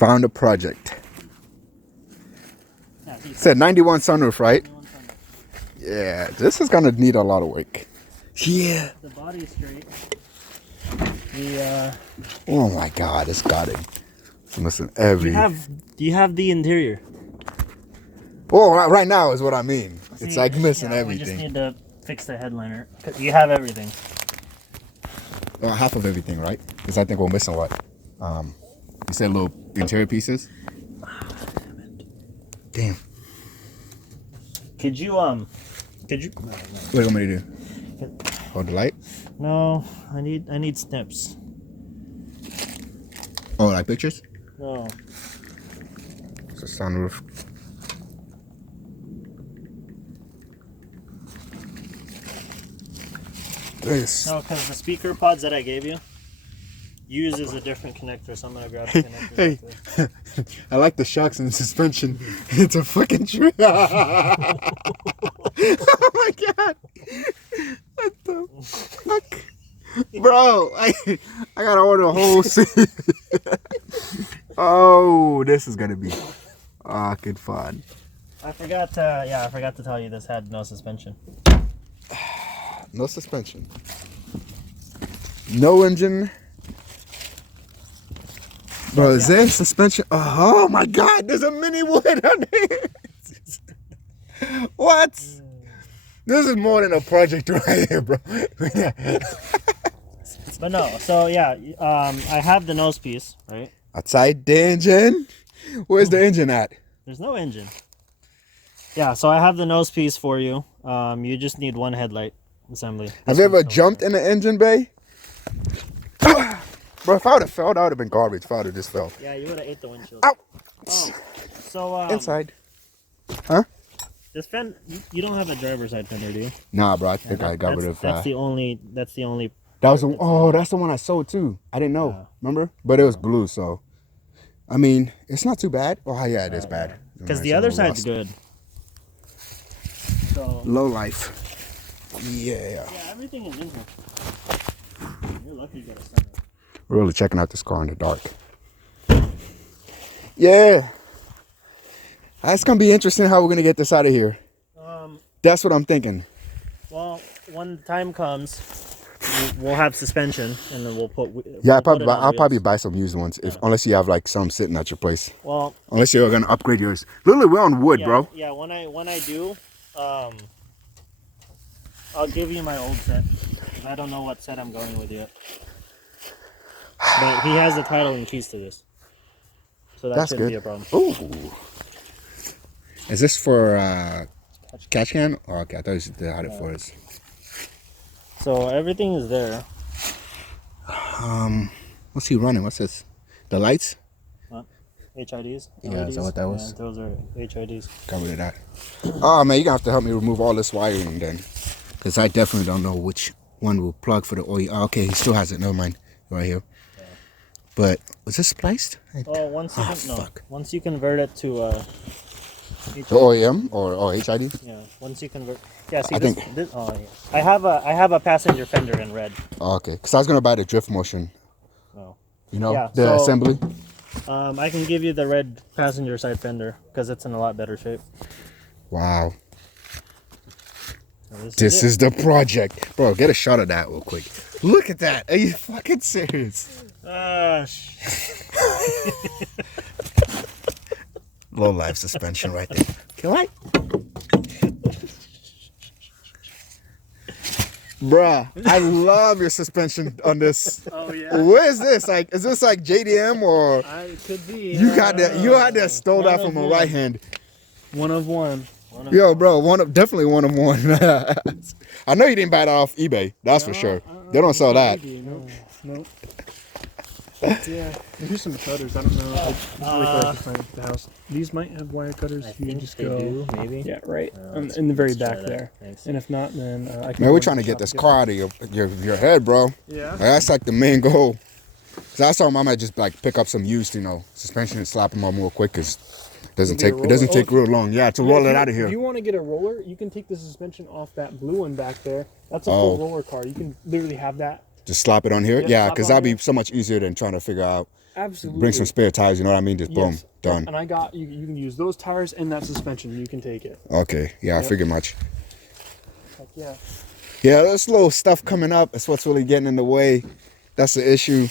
found a project. Yeah, Said 91 sunroof, right? 91 sunroof. Yeah, this is gonna need a lot of work. Yeah. The body's straight. The Oh my God, it's got it. Listen, do you have the interior? Oh, right now is what I mean. It's See, like missing We just everything. need to fix the headliner. You have everything. Well, half of everything, right? Because I think we're missing what? You said little interior pieces. Damn. Could you no, no. What do you want me to do? Hold the light? No, I need snips. Oh, like pictures? No. It's a sunroof. This. No, because the speaker pods that I gave you uses a different connector, so I'm gonna grab the connector. Hey, I like the shocks and the suspension. It's a fucking tree. Oh my God. What the fuck? Bro, I gotta order a whole seat. Oh, this is gonna be fucking fun. I forgot to tell you this had no suspension. No suspension. No engine. Bro, is there suspension? Oh my God, there's a mini wood on there. What? This is more than a project right here, bro. But no, so yeah, I have the nose piece, right? Outside the engine? Where's the engine at? There's no engine. Yeah, so I have the nose piece for you. You just need one headlight assembly. Have you ever jumped in the engine bay? Bro, if I would have fell, that would have been garbage if I would have just fell. Yeah, you would have ate the windshield. Ow! Oh, so Inside. Huh? this fender, you don't have a driver's side fender, do you? Nah, bro, I think I got rid of That's the only. That's the only. that was that's the one I sold too. I didn't know. Yeah. Remember? But it was blue, so I mean, it's not too bad. Oh yeah, it is bad. Because the other side's good. So. Low life. Yeah. Yeah, everything is in here. You're lucky you got a sunroof. We're really checking out this car in the dark. Yeah. That's gonna be interesting how we're gonna get this out of here. That's what I'm thinking. Well, when the time comes, we'll have suspension, and then we'll put. Yeah, we'll I'll probably buy some used ones unless you have like some sitting at your place. Well, unless you're gonna upgrade yours. Literally, we're on wood, yeah, bro. Yeah, when I do, I'll give you my old set. I don't know what set I'm going with yet. But he has the title and keys to this, so that shouldn't be a problem. Ooh. Is this for catch can? Oh, okay, I thought you had it for us. So everything is there. What's he running? What's this? The lights? What? HIDs? Yeah, is that what that was? Yeah, those are HIDs. Got rid of that. Oh man, you're gonna have to help me remove all this wiring then, because I definitely don't know which one will plug for the oil. Oh, okay, he still has it. Never mind. Right here. Yeah. But was this spliced? Oh, once you convert it to the OEM or HID? Yeah, once you convert. Yeah, see, this, oh, yeah. I have a passenger fender in red. Oh, okay, because I was gonna buy the drift motion. Oh. You know, the assembly. I can give you the red passenger side fender because it's in a lot better shape. Wow. This is the project, bro. Get a shot of that real quick. Look at that. Are you fucking serious? Low life suspension right there. Can I? Bruh, I love your suspension on this. Oh yeah. Where is this? Like, is this like JDM or? It could be. You got that? You had that stole that from a right hand. One of one. Yo, bro, definitely one of one. I know you didn't buy that off eBay. That's for sure. They don't sell that. Nope. Yeah, there's some cutters. I don't know. I just really feel like to find the house. These might have wire cutters. I you think just they go. do, maybe. Yeah, right. In the very back there. Thanks. And if not, then I can. Man, we're trying to get this car out of your head, bro. Yeah. Like, that's like the main goal. Cause I saw I might just like pick up some used, suspension and slap them on real quick. Cause it doesn't take real long. Yeah, to roll it out of here. If you want to get a roller, you can take the suspension off that blue one back there. That's a full roller car. You can literally have that. Just slap it on here? Yep, yeah, because that'd be so much easier than trying to figure out. Absolutely. Bring some spare tires. You know what I mean? Just boom, Yes. done. And I got you. You can use those tires and that suspension. You can take it. Okay. Yeah, I Yep. figured much. Heck yeah. Yeah, there's little stuff coming up. That's what's really getting in the way. That's the issue.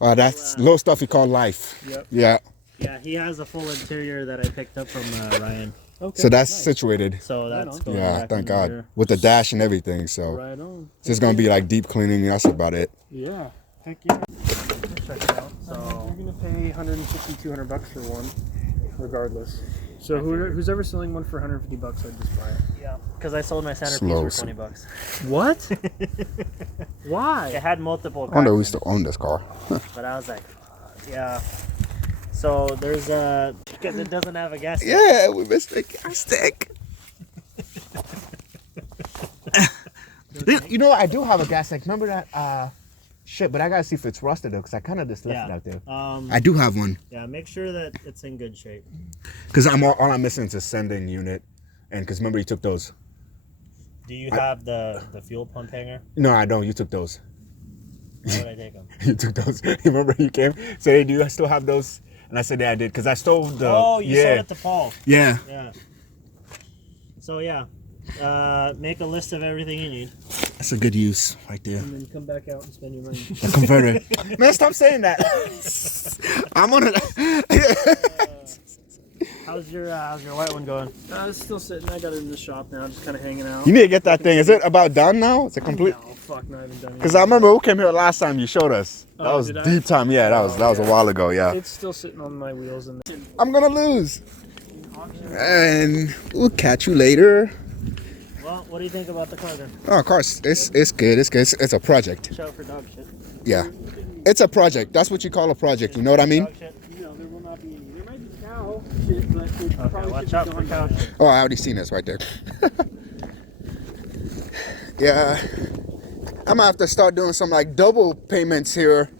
That's little stuff you call life. Yep. Yeah. Yeah, he has a full interior that I picked up from Ryan. Okay. So that's nice. situated. So Right that's on. going Yeah, back thank in God. there. With the dash and everything. So Right on. it's just gonna be like deep cleaning. That's about it. Yeah. Heck yeah. Check it out. So you're gonna pay 150, 200 bucks for one, regardless. So who's ever selling one for 150 bucks, I'd just buy it. Yeah, because I sold my centerpiece Slow. for $20. What? Why? It had multiple I wonder cracks who in used to own this car. but I was like, yeah. So there's because it doesn't have a gas tank. Yeah, we missed the gas stick. You know, I do have a gas tank. Remember that? Shit, but I gotta see if it's rusted though, because I kind of just left it out there. I do have one. Yeah, make sure that it's in good shape. Because all I'm missing is a sending unit. And because remember, you took those. Do you have the fuel pump hanger? No, I don't. You took those. Why would I take them? You took those. You remember you came? Said, hey, do you still have those? And I said, yeah, I did. Because I stole the. Oh, you yeah. sold it to Paul. Yeah. Yeah. So yeah, make a list of everything you need. That's a good use right there. And then come back out and spend your money. A converter. Man, stop saying that. I'm on it. How's your white one going? It's still sitting. I got it in the shop now, just kind of hanging out. You need to get that thing. Is it about done now? Is it complete? No, fuck, no, I haven't done it. Because I remember who came here last time you showed us. That Oh, was did I? deep time. Yeah, that was a while ago. Yeah. It's still sitting on my wheels. And I'm gonna lose. And we'll catch you later. Well, what do you think about the car then? Oh, of course, it's good. It's good. It's a project. Show for dog shit. Yeah, it's a project. That's what you call a project. You know what I mean? Dog shit. no, there will not be any. There might be cow shit, but it Okay, probably watch should out be for gone cow by. shit. Oh, I already seen this right there. Yeah, I'm gonna have to start doing some like double payments here.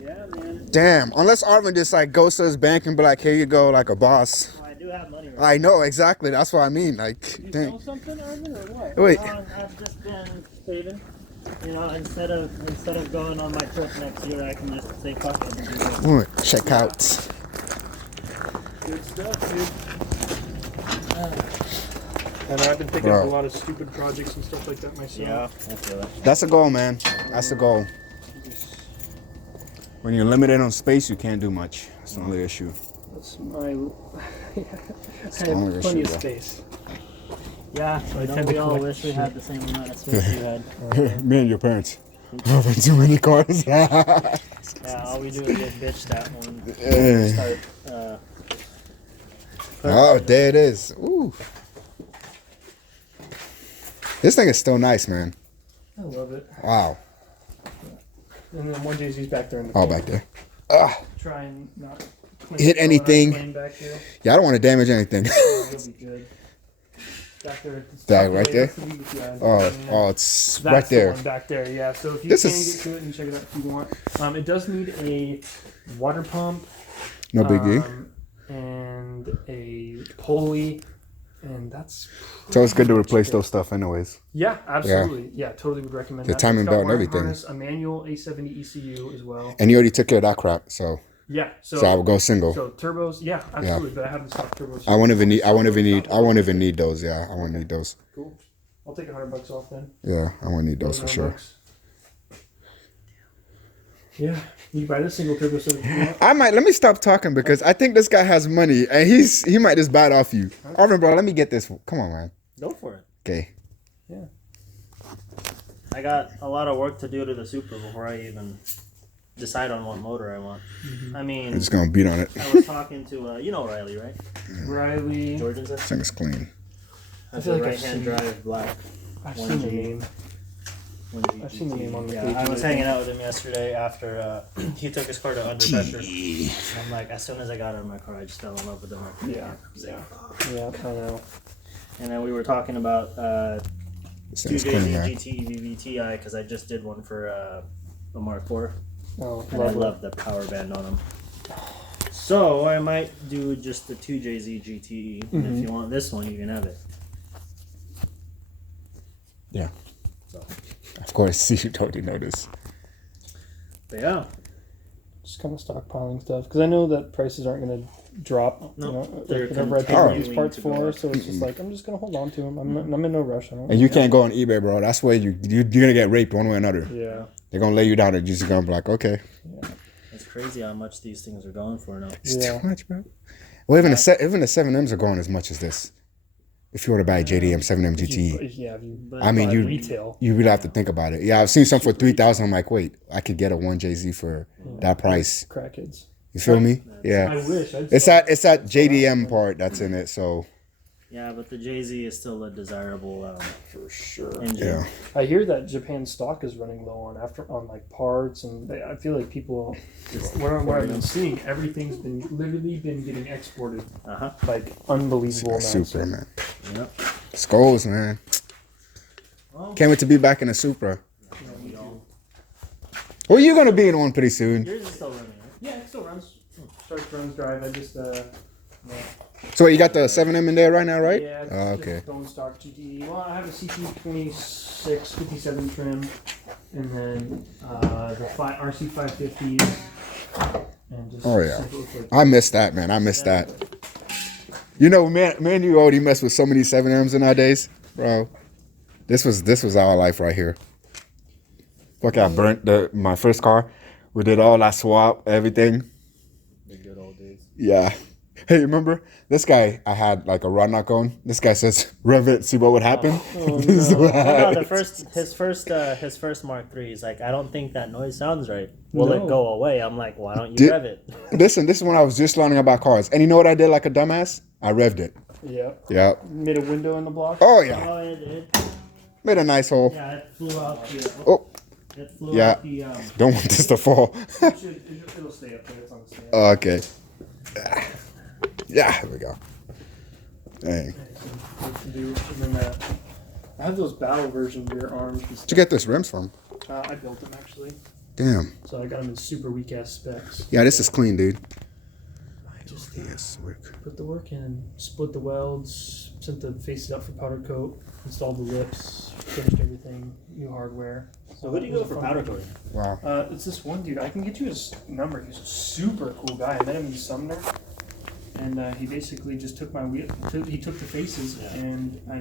Yeah, man. Damn, unless Arvin just like goes to his bank and be like, here you go, like a boss. Well, I do have money right I know exactly. That's what I mean. Like, You dang. sell something, Arvin, or what? Wait. now. I've just been saving. You know, instead of going on my trip next year, I can just say fuck it and do this. Ooh, check out. Good stuff, dude. And I've been picking up a lot of stupid projects and stuff like that myself. Yeah, I feel that. That's the goal, man. That's the goal. When you're limited on space, you can't do much. That's the only issue. That's my. I the only have plenty issue, of bro. space. Yeah, I don't tend we to all collect wish we shit. had the same amount of space you had. Me and your parents. Having too many cars. Yeah, all we do is get bitched at when we Yeah. start. Oh, there it is. Ooh. This thing is still nice, man. I love it. Wow. And then one JZ's back there in the All corner. back there. Ah. Try and not Hit anything. Back here. Yeah, I don't want to damage anything. You'll be good. Back there. That right there? That's the lead, yeah. Oh, it's That's right the there. one back there, yeah. So if you This can is- get to it and check it out if you want. It does need a water pump. No biggie. And a pulley. And that's... So it's good to replace those stuff anyways. Yeah, absolutely. Yeah, totally would recommend The that. timing It's got belt and wiring everything. harness, a manual A70 ECU as well. And you already took care of that crap, so Yeah. I would go single. So turbos, yeah, absolutely. But I have the stock turbos. I won't even need those, yeah. I won't need those. Cool. I'll take $100 off then. Yeah, I won't need those for sure. $100. Yeah, you can buy this single turbo so if you want. Let me stop talking because I think this guy has money and he might just bite off you. Arvin, bro, let me get this. Come on, man. Go for it. Okay. Yeah. I got a lot of work to do to the Supra before I even decide on what motor I want. I mean, I'm just gonna beat on it. I was talking to you know Riley, right? Riley. Jorgensen. This thing is clean. That's feel a like I've right-hand seen- drive black. I've 1G. seen the name. 1G I've seen the name on the Yeah, page. I was hanging out with him yesterday after he took his car to under pressure. I'm like, as soon as I got out of my car, I just fell in love with the market. Yeah. Yeah, I know. And then we were talking about This thing's clean, 2JZ man. GT VVTi because I just did one for a Mark IV. Oh, And I love the power band on them. So I might do just the 2JZ GTE. And if you want this one, you can have it. Yeah. So Of course, you already know this. But yeah. Just kind of stockpiling stuff because I know that prices aren't going to drop. No, they're whatever I pay these parts for. So it's just like I'm just going to hold on to them. I'm in no rush. And you can't go on eBay, bro. That's where you're gonna get raped one way or another. Yeah. They're gonna lay you down and you're just gonna be like, okay. Yeah. It's crazy how much these things are going for now. It's too much, bro. Well, even the 7Ms are going as much as this. If you were to buy a JDM 7M GT, I mean, you really have to think about it. Yeah, I've seen some for 3,000. I'm like, wait, I could get a 1JZ for that price. Crackheads. You feel me? Yeah. I wish. It's that JDM part that's in it. So. Yeah, but the JZ is still a desirable for sure. engine. Yeah. I hear that Japan stock is running low on like parts, and I feel like people. What I've been seeing, everything's literally been getting exported. Like unbelievable amounts. Supra, man. Yep. Skulls, man. Well, Can't wait to be back in a Supra. Well, you're gonna be in one pretty soon. yours is still running, right? Yeah, it still runs. Starts, runs, drive. I just So you got the 7M in there right now, right? Yeah, it's okay. just bone stock GT. Well, I have a CT26 57 trim, and then the RC 550s, and just Oh yeah, I miss that, man. I miss that. You know, man, you already messed with so many 7Ms in our days, bro. This was our life right here. Fuck, I burnt my first car. We did all that swap, everything. The good old days. Yeah. Hey, remember this guy? I had like a rod knock on. This guy says, "Rev it, see what would happen." This is what No, happens. his first Mark III. He's like, I don't think that noise sounds right. Will it go away? I'm like, why don't you rev it? Listen, this is when I was just learning about cars, and you know what I did like a dumbass? I revved it. Yeah. Yeah. Made a window in the block. Oh yeah. Oh, it Made a nice hole. yeah, it flew out the. Oh. It flew Yeah. out the. Don't want this to fall. It'll stay up there. It's on the stand. Okay. Yeah, here we go. Dang. And then, I have those battle version rear arms. Where'd you get this rims from? I built them actually. Damn. So I got them in super weak ass specs. Yeah, this is clean, dude. I just Yes, put the work in, split the welds, sent the faces out for powder coat, installed the lips, finished everything, new hardware. So who do you go for powder coating? Wow. It's this one dude. I can get you his number. He's a super cool guy. I met him in Sumner, and he basically just took my wheel. He took the faces, and I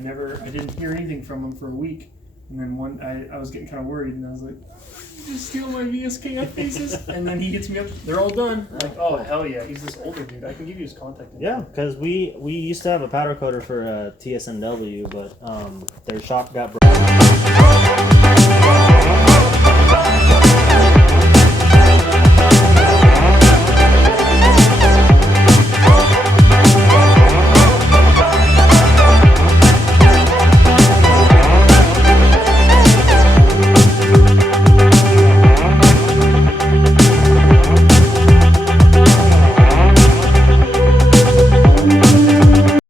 didn't hear anything from him for a week. And then I was getting kind of worried, and I was like, "You just steal my VSKF faces?" And then he gets me up. They're all done. I'm like, oh hell yeah, he's this older dude. I can give you his contact info. Yeah, because we used to have a powder coater for TSNW, but their shop got broke.